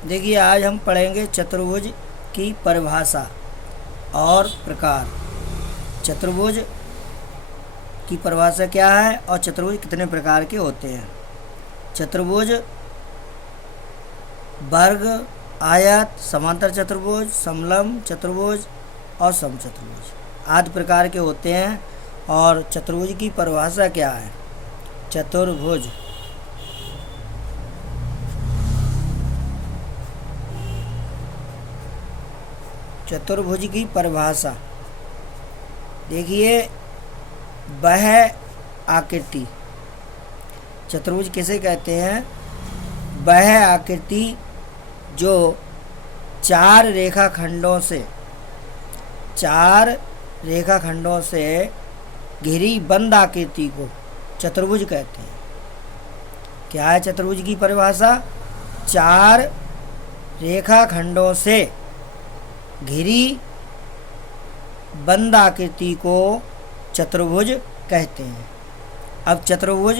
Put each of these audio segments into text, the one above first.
देखिए, आज हम पढ़ेंगे चतुर्भुज की परिभाषा और प्रकार। चतुर्भुज की परिभाषा क्या है और चतुर्भुज कितने प्रकार के होते हैं। चतुर्भुज वर्ग, आयत, समांतर चतुर्भुज, समलंब चतुर्भुज और समचतुर्भुज आदि प्रकार के होते हैं। और चतुर्भुज की परिभाषा क्या है। चतुर्भुज चतुर्भुज की परिभाषा देखिए, वह आकृति, चतुर्भुज किसे कहते हैं, वह आकृति जो चार रेखाखंडों से घिरी बंद आकृति को चतुर्भुज कहते हैं। क्या है चतुर्भुज की परिभाषा। चार रेखाखंडों से घिरी बंद आकृति को चतुर्भुज कहते हैं। अब चतुर्भुज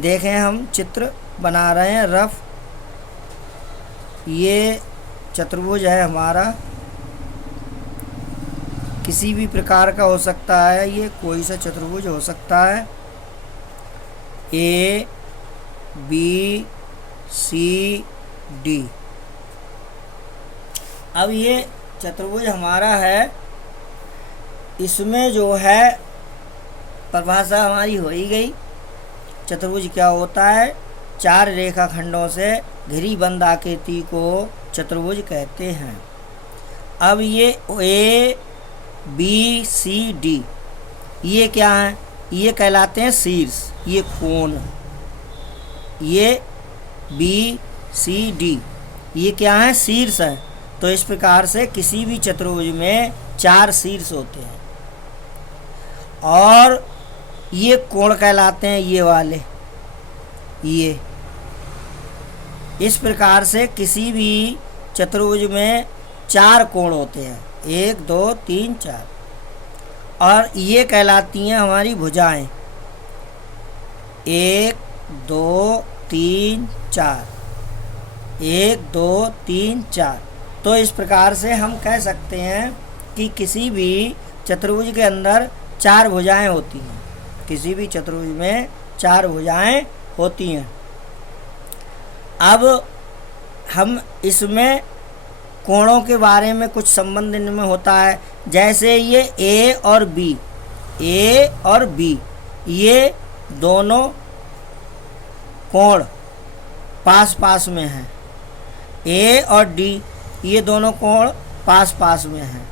देखें, हम चित्र बना रहे हैं रफ। ये चतुर्भुज है हमारा, किसी भी प्रकार का हो सकता है, ये कोई सा चतुर्भुज हो सकता है। A B C D. अब ये चतुर्भुज हमारा है, इसमें जो है परिभाषा हमारी हो ही गई। चतुर्भुज क्या होता है, चार रेखाखंडों से घिरी बंद आकृति को चतुर्भुज कहते हैं। अब ये ए बी सी डी ये क्या है, ये कहलाते हैं शीर्ष, ये कोण। ये बी सी डी ये क्या है, शीर्ष है। तो इस प्रकार से किसी भी चतुर्भुज में चार शीर्ष होते हैं और ये कोण कहलाते हैं, ये वाले। ये इस प्रकार से किसी भी चतुर्भुज में चार कोण होते हैं, 1 2 3 4, और ये कहलाती हैं हमारी भुजाएं। 1 2 3 4, 1 2 3 4। तो इस प्रकार से हम कह सकते हैं कि किसी भी चतुर्भुज के अंदर चार भुजाएं होती हैं। किसी भी चतुर्भुज में चार भुजाएं होती हैं। अब हम इसमें कोणों के बारे में कुछ संबंध इनमें होता है। जैसे ये ए और बी ये दोनों कोण पास पास में हैं। ए और डी ये दोनों कोण पास पास में हैं।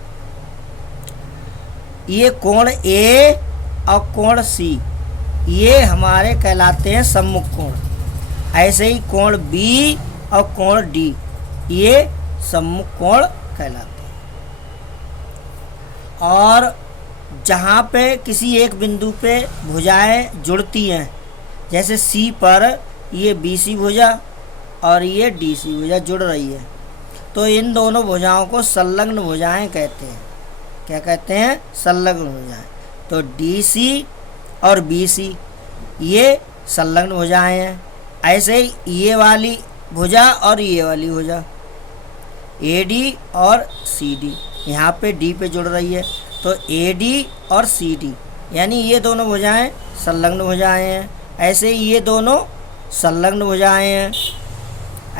ये कोण ए और कोण सी ये हमारे कहलाते हैं सम्मुख कोण। ऐसे ही कोण बी और कोण डी ये सम्मुख कोण कहलाते हैं। और जहाँ पे किसी एक बिंदु पे भुजाएं जुड़ती हैं, जैसे सी पर ये बी सी भुजा और ये डी सी भुजा जुड़ रही है, तो इन दोनों भुजाओं को संलग्न भुजाएं कहते हैं। क्या कहते हैं, संलग्न भुजाएं। तो डी सी और बी सी ये संलग्न भुजाएं हैं। ऐसे ही ये वाली भुजा और ये वाली भुजा ए डी और सी डी यहाँ पे डी पे जुड़ रही है, तो ए डी और सी डी यानी ये दोनों भुजाएं संलग्न भुजाएं हैं। ऐसे ही ये दोनों संलग्न भुजाएं हैं।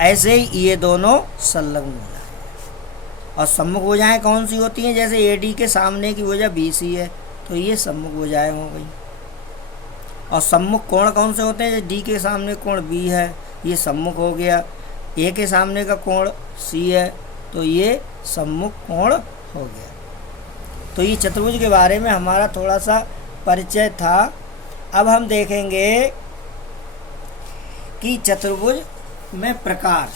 ऐसे ही ये दोनों संलग्न भुजाएं। और सम्मुख भुजाएं कौन सी होती हैं, जैसे ए डी के सामने की भुजा बी सी है, तो ये सम्मुख भुजाएं हो गई। और सम्मुख कोण कौन से होते हैं, जैसे डी के सामने कोण बी है, ये सम्मुख हो गया। ए के सामने का कोण सी है, तो ये सम्मुख कोण हो गया। तो ये चतुर्भुज के बारे में हमारा थोड़ा सा परिचय था। अब हम देखेंगे कि चतुर्भुज में प्रकार।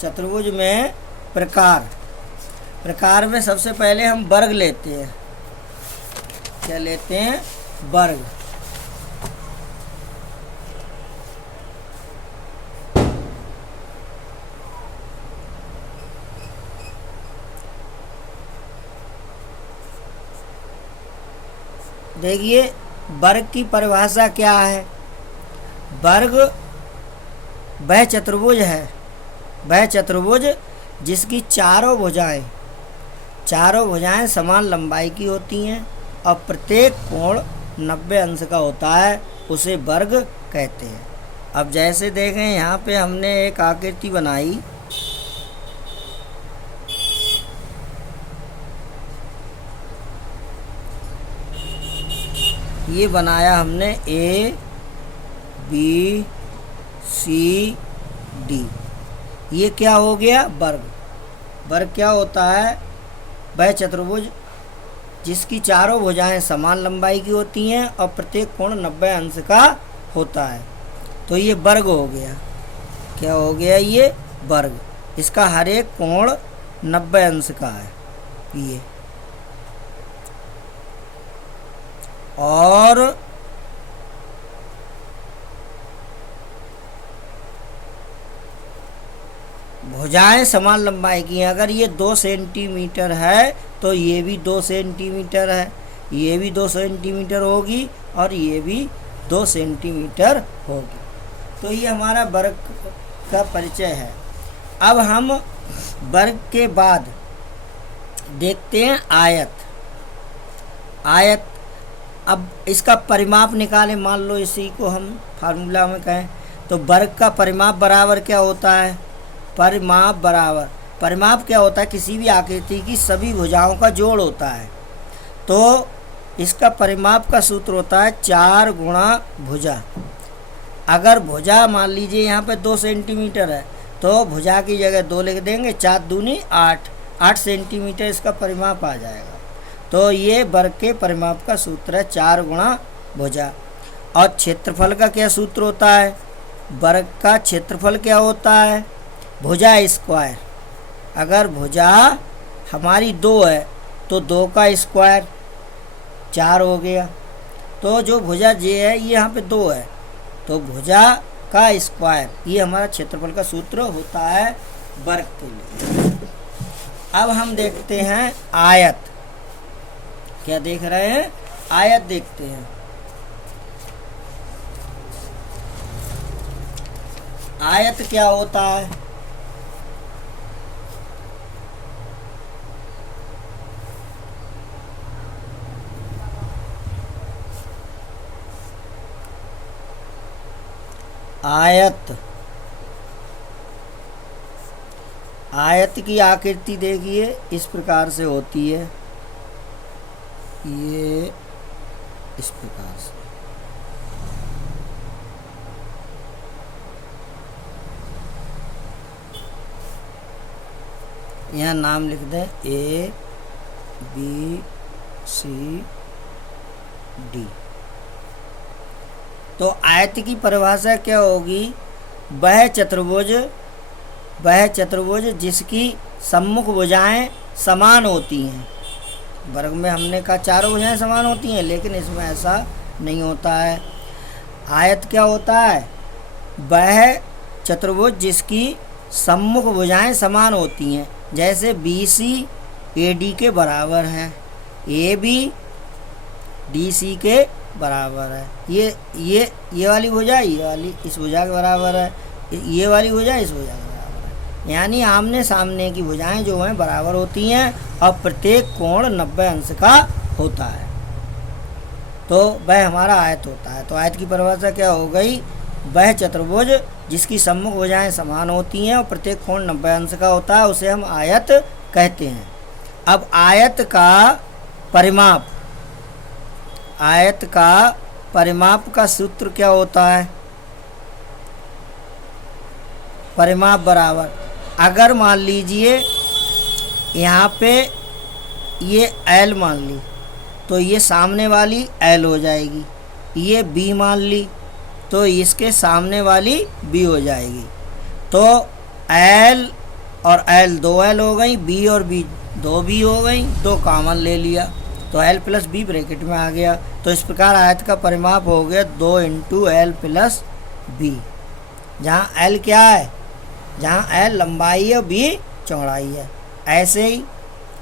चतुर्भुज में प्रकार में सबसे पहले हम वर्ग लेते हैं। क्या लेते हैं, वर्ग। देखिए, वर्ग की परिभाषा क्या है। वर्ग वह चतुर्भुज है वह चतुर्भुज जिसकी चारों भुजाएं समान लंबाई की होती हैं और प्रत्येक कोण 90 अंश का होता है, उसे वर्ग कहते हैं। अब जैसे देखें यहाँ पे हमने एक आकृति बनाई, ये बनाया हमने ए बी सी डी, ये क्या हो गया? वर्ग। वर्ग क्या होता है? वह चतुर्भुज जिसकी चारों भुजाएं समान लंबाई की होती हैं और प्रत्येक कोण 90 अंश का होता है, तो ये वर्ग हो गया। क्या हो गया? ये वर्ग। इसका हर एक कोण 90 अंश का है ये। और भुजाएं समान लंबाई की हैं। अगर ये 2 सेंटीमीटर है तो ये भी 2 सेंटीमीटर है, ये भी 2 सेंटीमीटर होगी और ये भी 2 सेंटीमीटर होगी। तो ये हमारा वर्ग का परिचय है। अब हम वर्ग के बाद देखते हैं आयत। आयत, अब इसका परिमाप निकालें। मान लो इसी को हम फार्मूला में कहें तो वर्ग का परिमाप बराबर क्या होता है? परिमाप बराबर, परिमाप क्या होता है? किसी भी आकृति की सभी भुजाओं का जोड़ होता है। तो इसका परिमाप का सूत्र होता है 4 गुणा भुजा। अगर भुजा मान लीजिए यहाँ पे 2 सेंटीमीटर है तो भुजा की जगह 2 लिख देंगे, 4 दूनी 8 सेंटीमीटर इसका परिमाप आ जाएगा। तो ये वर्ग के परिमाप का सूत्र है 4 गुणा भुजा। और क्षेत्रफल का क्या सूत्र होता है? वर्ग का क्षेत्रफल क्या होता है? भुजा स्क्वायर। अगर भुजा हमारी 2 है तो 2 का स्क्वायर 4 हो गया। तो जो भुजा जे है ये यहाँ पे 2 है तो भुजा का स्क्वायर, ये हमारा क्षेत्रफल का सूत्र होता है वर्ग के लिए। अब हम देखते हैं आयत। क्या देख रहे हैं? आयत देखते हैं। आयत क्या होता है? आयत की आकृति देखिए इस प्रकार से होती है, ये इस प्रकार से। यहाँ नाम लिख दें ए बी सी डी। तो आयत की परिभाषा क्या होगी? वह चतुर्भुज जिसकी सम्मुख भुजाएं समान होती हैं। वर्ग में हमने कहा चारों भुजाएं समान होती हैं, लेकिन इसमें ऐसा नहीं होता है। आयत क्या होता है? वह चतुर्भुज जिसकी सम्मुख भुजाएं समान होती हैं। जैसे BC AD के बराबर है, AB DC के बराबर है। ये वाली भुजा ये वाली इस भुजा के बराबर है, ये वाली भुजा इस भुजा के बराबर है। यानी आमने सामने की भुजाएं जो हैं बराबर होती हैं और प्रत्येक कोण 90 अंश का होता है। तो वह हमारा आयत होता है। तो आयत की परिभाषा क्या हो गई? वह चतुर्भुज जिसकी सम्मुख भुजाएं समान होती हैं और प्रत्येक कोण 90 अंश का होता है, उसे हम आयत कहते हैं। अब आयत का परिमाप का सूत्र क्या होता है? परिमाप बराबर, अगर मान लीजिए यहाँ पे ये L मान ली तो ये सामने वाली L हो जाएगी, ये B मान ली तो इसके सामने वाली B हो जाएगी। तो L और L 2L हो गई, B और B 2B हो गई, 2 कॉमन ले लिया तो L प्लस B ब्रैकेट में आ गया। तो इस प्रकार आयत का परिमाप हो गया 2 × L प्लस B। जहाँ L क्या है? जहाँ L लंबाई है, B चौड़ाई है। ऐसे ही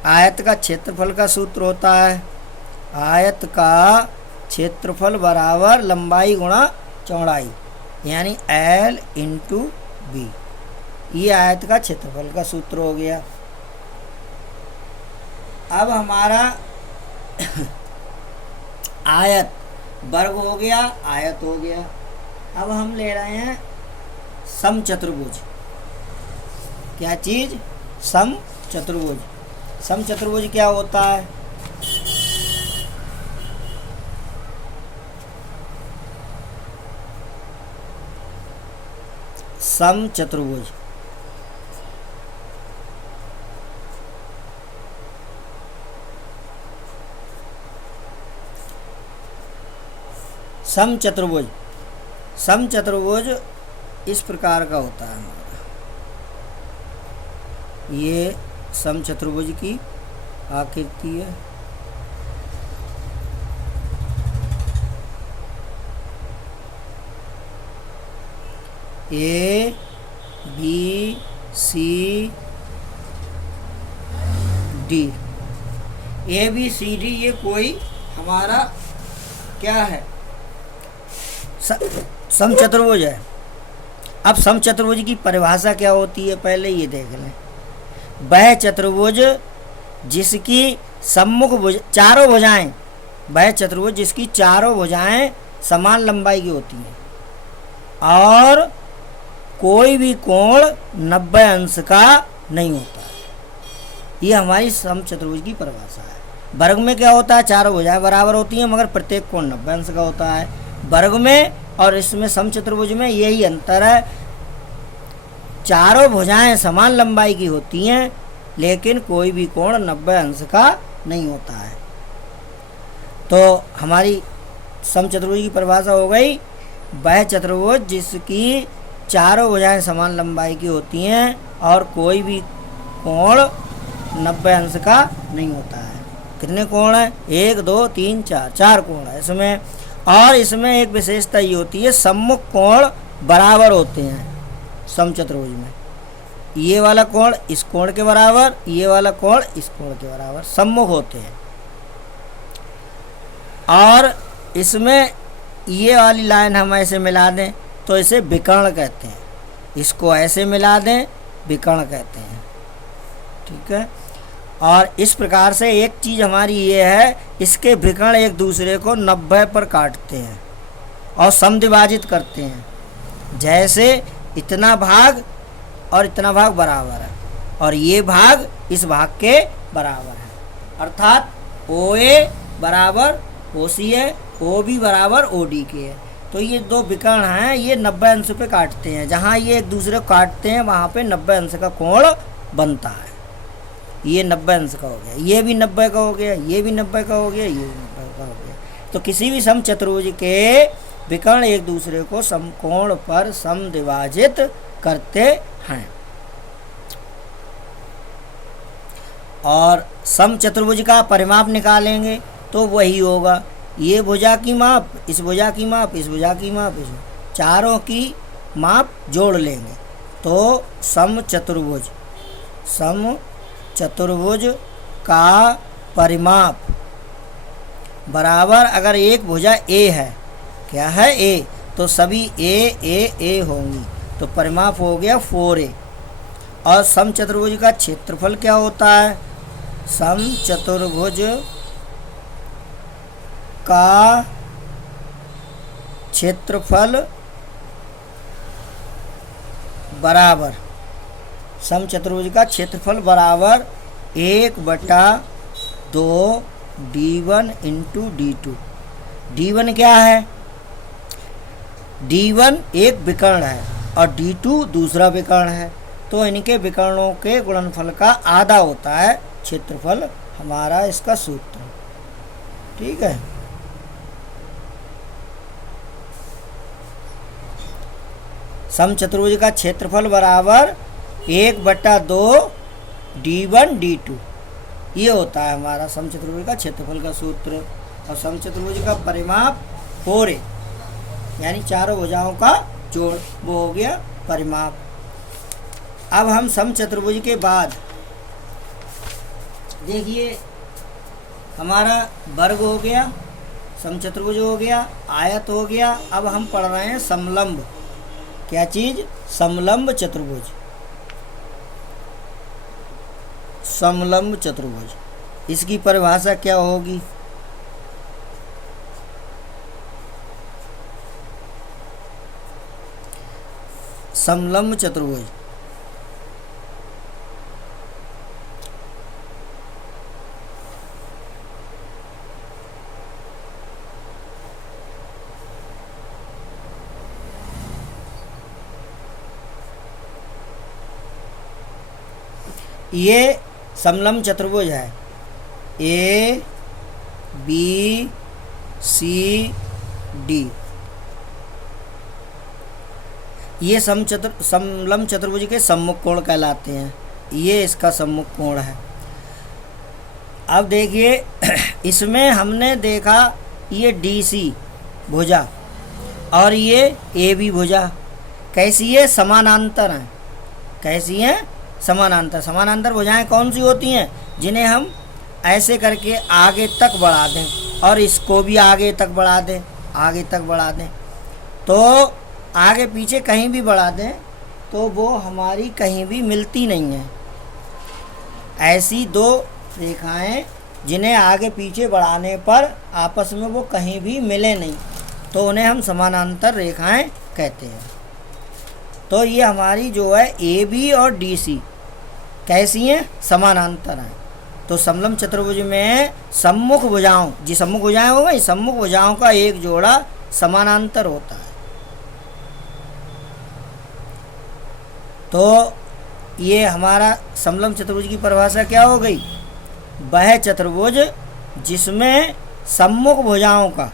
आयत का क्षेत्रफल का सूत्र होता है, आयत का क्षेत्रफल बराबर लंबाई गुणा चौड़ाई, यानी L × B। ये आयत का क्षेत्रफल का सूत्र हो गया। अब हमारा आयत वर्ग हो गया, आयत हो गया। अब हम ले रहे हैं समचतुर्भुज। क्या चीज? समचतुर्भुज। समचतुर्भुज क्या होता है? समचतुर्भुज समचतुर्भुज समचतुर्भुज इस प्रकार का होता है हमारा। ये समचतुर्भुज की आकृति है। A B C D, A B C D ये कोई हमारा क्या है? समचतुर्भुज है। अब समचतुर्भुज की परिभाषा क्या होती है पहले ये देख लें। वह चतुर्भुज जिसकी सम्मुख भुज चारों भुजाएं, वह चतुर्भुज जिसकी चारों भुजाएं समान लंबाई की होती हैं और कोई भी कोण 90 अंश का नहीं होता है। ये हमारी समचतुर्भुज की परिभाषा है। वर्ग में क्या होता है? चारों भुजाएं बराबर होती हैं मगर प्रत्येक कोण 90 अंश का होता है। वर्ग में और इसमें समचतुर्भुज में यही अंतर है, चारों भुजाएं समान लंबाई की होती हैं लेकिन कोई भी कोण 90 अंश का नहीं होता है। तो हमारी समचतुर्भुज की परिभाषा हो गई, वह चतुर्भुज जिसकी चारों भुजाएं समान लंबाई की होती हैं और कोई भी कोण 90 अंश का नहीं होता है। कितने कोण हैं? 1 2 3 4, 4 कोण है इसमें। और इसमें एक विशेषता ये होती है, सम्मुख कोण बराबर होते हैं समचतुर्भुज में। ये वाला कोण इस कोण के बराबर, ये वाला कोण इस कोण के बराबर सम्मुख होते हैं। और इसमें ये वाली लाइन हम ऐसे मिला दें तो इसे विकर्ण कहते हैं, इसको ऐसे मिला दें विकर्ण कहते हैं। ठीक है। और इस प्रकार से एक चीज़ हमारी ये है, इसके विकर्ण एक दूसरे को 90 पर काटते हैं और समद्विभाजित करते हैं। जैसे इतना भाग और इतना भाग बराबर है और ये भाग इस भाग के बराबर है, अर्थात OA बराबर OC है, OB बराबर OD के है। तो ये दो विकर्ण हैं, ये 90 अंश पे काटते हैं। जहाँ ये एक दूसरे को काटते हैं वहाँ पे 90 अंश का कोण बनता है। ये 90 अंश का हो गया, ये भी 90 का हो गया, ये भी 90 का हो गया, ये भी 90 का हो गया। तो किसी भी समचतुर्भुज के विकर्ण एक दूसरे को समकोण पर समद्विभाजित करते हैं। और समचतुर्भुज का परिमाप निकालेंगे तो वही होगा, ये भुजा की माप, इस भुजा की माप, इस भुजा की माप, इस चारों की माप जोड़ लेंगे तो समचतुर्भुज का परिमाप बराबर, अगर एक भुजा A है, क्या है A, तो सभी A होंगी, तो परिमाप हो गया 4A। और समचतुर्भुज का क्षेत्रफल क्या होता है? समचतुर्भुज का क्षेत्रफल बराबर, समचतुर्भुज का क्षेत्रफल बराबर 1/2 D1 इंटू D2। D1 क्या है? D1 एक विकर्ण है और D2 दूसरा विकर्ण है, तो इनके विकर्णों के गुणनफल का आधा होता है क्षेत्रफल हमारा, इसका सूत्र। ठीक है। समचतुर्भुज का क्षेत्रफल बराबर 1/2 D1 D2, ये होता है हमारा समचतुर्भुज का क्षेत्रफल का सूत्र। और समचतुर्भुज का परिमाप 4A, यानी चारों भुजाओं का जोड़, वो हो गया परिमाप। अब हम समचतुर्भुज के बाद देखिए, हमारा वर्ग हो गया, समचतुर्भुज हो गया, आयत हो गया। अब हम पढ़ रहे हैं समलंब। क्या चीज़? समलंब चतुर्भुज। समलंब चतुर्भुज। इसकी परिभाषा क्या होगी? समलंब चतुर्भुज ये समलंब चतुर्भुज है। ए बी सी डी, ये समलंब चतुर्भुज के सम्मुख कोण कहलाते हैं। ये इसका सम्मुख कोण है। अब देखिए इसमें हमने देखा ये डी सी भुजा और ये ए बी भुजा कैसी है? समानांतर हैं। कैसी हैं? समानांतर। समानांतर भुजाएं कौन सी होती हैं? जिन्हें हम ऐसे करके आगे तक बढ़ा दें और इसको भी आगे तक बढ़ा दें, आगे तक बढ़ा दें, तो आगे पीछे कहीं भी बढ़ा दें तो वो हमारी कहीं भी मिलती नहीं है। ऐसी दो रेखाएं जिन्हें आगे पीछे बढ़ाने पर आपस में वो कहीं भी मिले नहीं, तो उन्हें हम समानांतर रेखाएं कहते हैं। तो ये हमारी जो है ए बी और डी सी कैसी हैं? समानांतर हैं। तो समलंब चतुर्भुज में सम्मुख भुजाओं, जी सम्मुख भुजाएं हो गई, सम्मुख भुजाओं का एक जोड़ा समानांतर होता है। तो ये हमारा समलंब चतुर्भुज की परिभाषा क्या हो गई? वह चतुर्भुज जिसमें सम्मुख भुजाओं का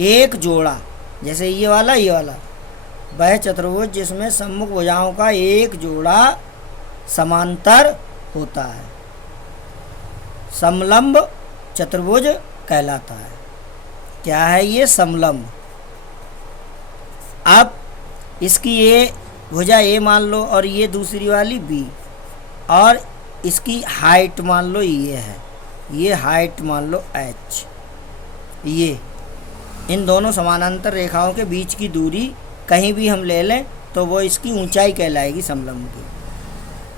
एक जोड़ा, जैसे ये वाला, वह चतुर्भुज जिसमें सम्मुख भुजाओं का एक जोड़ा समांतर होता है, समलंब चतुर्भुज कहलाता है। क्या है ये? समलंब। अब इसकी ये भुजा ए मान लो और ये दूसरी वाली बी, और इसकी हाइट मान लो ये है, ये हाइट मान लो एच। ये इन दोनों समानांतर रेखाओं के बीच की दूरी कहीं भी हम ले लें तो वो इसकी ऊंचाई कहलाएगी समलंब की।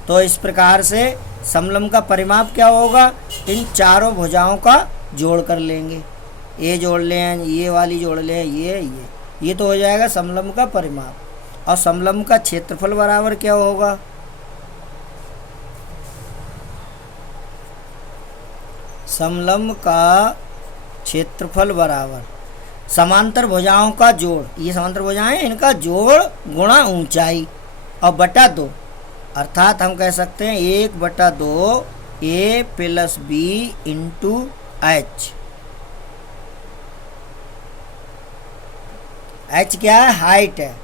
तो इस प्रकार से समलंब का परिमाप क्या होगा? इन चारों भुजाओं का जोड़ कर लेंगे, ये जोड़ लें, ये वाली जोड़ लें, ये तो हो जाएगा समलंब का परिमाप। और समलंब का क्षेत्रफल बराबर क्या होगा? समलंब का क्षेत्रफल बराबर समांतर भुजाओं का जोड़, ये समांतर भुजाएं, इनका जोड़ गुणा ऊंचाई और बटा 2, अर्थात हम कह सकते हैं 1/2 A plus B into H. H क्या है? हाइट है।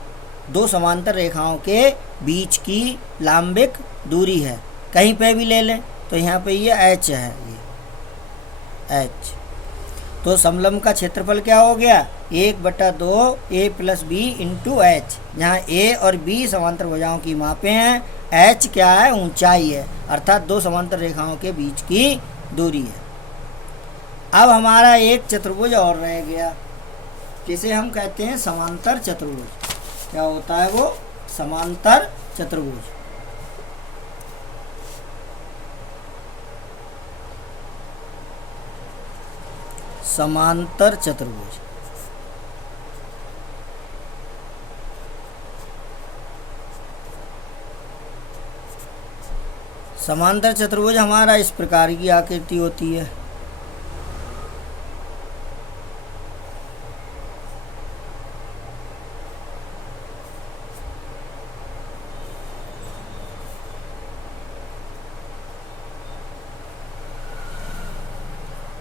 दो समांतर रेखाओं के बीच की लांबिक दूरी है, कहीं पे भी ले लें तो यहाँ पे ये एच है, ये एच। तो समलंब का क्षेत्रफल क्या हो गया? 1/2 A plus B into H, जहाँ ए और बी समांतर भुजाओं की मापें हैं, एच क्या है? ऊंचाई है, अर्थात दो समांतर रेखाओं के बीच की दूरी है। अब हमारा एक चतुर्भुज और रह गया, जिसे हम कहते हैं समांतर चतुर्भुज। क्या होता है वो? समांतर चतुर्भुज। समांतर चतुर्भुज समांतर चतुर्भुज हमारा इस प्रकार की आकृति होती है।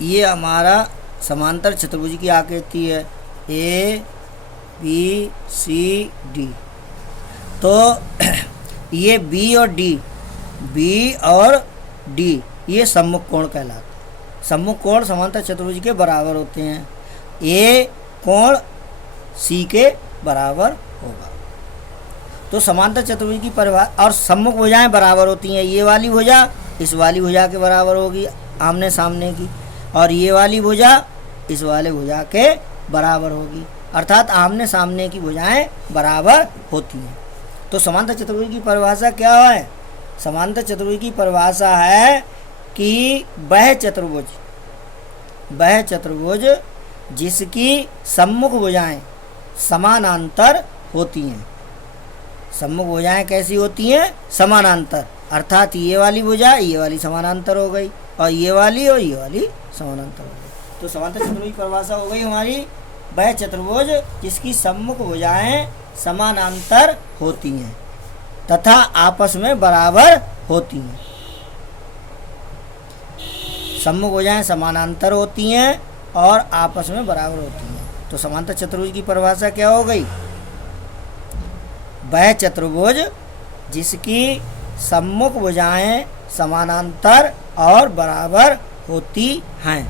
ये हमारा समांतर चतुर्भुज की आकृति है, ए बी सी डी। तो ये बी और डी ये सम्मुख कोण कहलाते हैं। सम्मुख कोण समांतर चतुर्भुज के बराबर होते हैं। ए कोण सी के बराबर होगा। तो समांतर चतुर्भुज की परिभाषा, और सम्मुख भुजाएं बराबर होती हैं। ये वाली भुजा इस वाली भुजा के बराबर होगी आमने सामने की, और ये वाली भुजा इस वाले भुजा के बराबर होगी, अर्थात आमने सामने की भुजाएं बराबर होती हैं। तो समांतर चतुर्भुज की परिभाषा क्या है? समांतर चतुर्भुज की परिभाषा है कि वह चतुर्भुज जिसकी सम्मुख भुजाएं समानांतर होती हैं। सम्मुख भुजाएं कैसी होती हैं? समानांतर, अर्थात ये वाली भुजा ये वाली समानांतर हो गई और ये वाली समानांतर हो गई। तो समांतर चतुर्भुज की परिभाषा हो गई हमारी, वह चतुर्भुज जिसकी सम्मुख भुजाएं समानांतर होती हैं तथा आपस में बराबर होती हैं। सम्मुख भुजाएं समानांतर होती हैं और आपस में बराबर होती हैं। तो समांतर चतुर्भुज की परिभाषा क्या हो गई? वह चतुर्भुज जिसकी सम्मुख भुजाएं समानांतर और बराबर होती हैं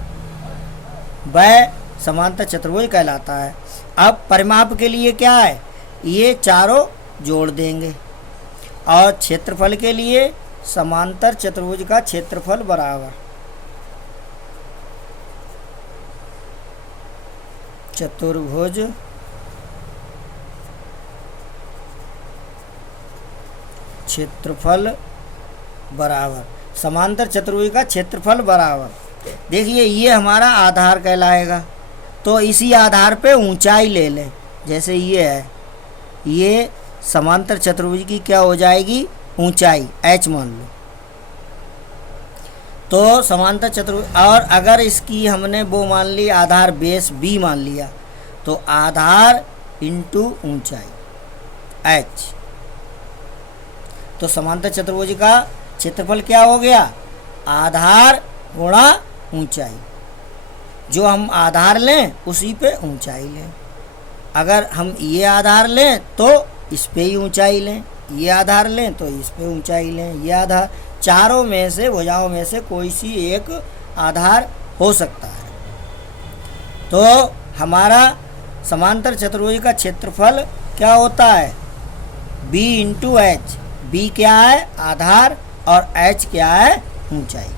वह समांतर चतुर्भुज कहलाता है। अब परिमाप के लिए क्या है? ये चारों जोड़ देंगे और क्षेत्रफल के लिए समांतर चतुर्भुज का क्षेत्रफल बराबर चतुर्भुज क्षेत्रफल बराबर समांतर चतुर्भुज का क्षेत्रफल बराबर। देखिए ये हमारा आधार कहलाएगा, तो इसी आधार पे ऊंचाई ले लें। जैसे ये है, ये समांतर चतुर्भुज की क्या हो जाएगी? ऊंचाई h मान लो। तो समांतर चतुर्भुज, और अगर इसकी हमने वो मान ली आधार बेस b मान लिया, तो आधार इंटू ऊंचाई h। तो समांतर चतुर्भुज का क्षेत्रफल क्या हो गया? आधार गुणा ऊंचाई। जो हम आधार लें उसी पे ऊंचाई लें। अगर हम ये आधार लें तो इस पे ही ऊंचाई लें, ये आधार लें तो इस पे ऊंचाई लें। ये आधार चारों में से, भुजाओं में से कोई सी एक आधार हो सकता है। तो हमारा समांतर चतुर्भुज का क्षेत्रफल क्या होता है? b into H. b क्या है? आधार, और h क्या है? ऊंचाई।